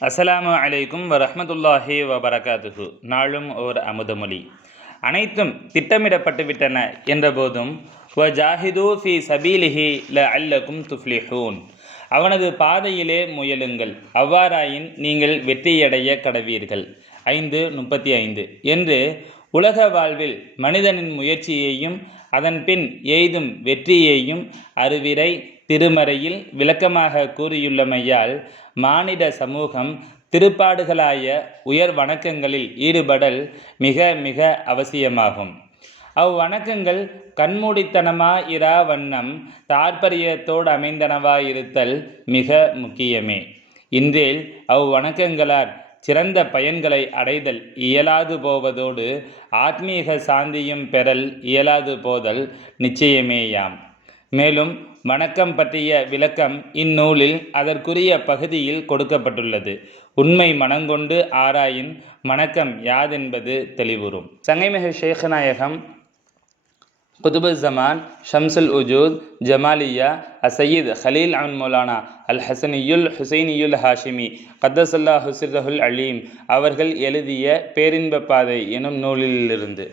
அஸ்ஸலாமு அலைக்கும் வரமத்துல்லாஹி வபரகாத்துஹு. நாளும் ஓர் அமுதமொழி அனைத்தும் திட்டமிடப்பட்டுவிட்டன என்றபோதும் வ ஜாஹிது ஃபி சபீலிஹி ல அல்லக்கும் துஃப்லிஹூன். அவனது பாதையிலே முயலுங்கள். அவ்வாறாயின் நீங்கள் வெற்றியடைய கடவீர்கள். ஐந்து முப்பத்தி ஐந்து. என்று உலக வாழ்வில் மனிதனின் முயற்சியையும் அதன் பின் எய்தும் வெற்றியையும் அருவிரை திருமறையில் விளக்கமாக கூறியுள்ளமையால் மானிட சமூகம் திருப்பாடுகளாய உயர் வணக்கங்களில் ஈடுபடல் மிக மிக அவசியமாகும். அவ்வணக்கங்கள் கண்மூடித்தனமா இரா வண்ணம் தாற்பரியத்தோடு அமைந்தனவாயிருத்தல் மிக முக்கியமே. இன்றேல் அவ்வணக்கங்களால் சிறந்த பயன்களை அடைதல் இயலாது போவதோடு ஆத்மீக சாந்தியும் பெறல் இயலாது போதல் நிச்சயமேயாம். மேலும் வணக்கம் பற்றிய விளக்கம் இந்நூலில் அதற்குரிய பகுதியில் கொடுக்கப்பட்டுள்ளது. உண்மை மனங்கொண்டு ஆராயின் வணக்கம் யாதென்பது தெளிவுறும். சங்கைமிகு சேகநாயகம் குதுபு ஜமான் ஷம்சுல் உஜூத் ஜமாலியா அசையீத் ஹலீல் அன் மௌலானா அல் ஹசனியுல் ஹுசைனியுல் ஹாஷிமி கத்தசல்லா ஹுசிரஹுல் அலீம். அவர்கள் எழுதிய பேரின்ப பாதை எனும் நூலிலிருந்து.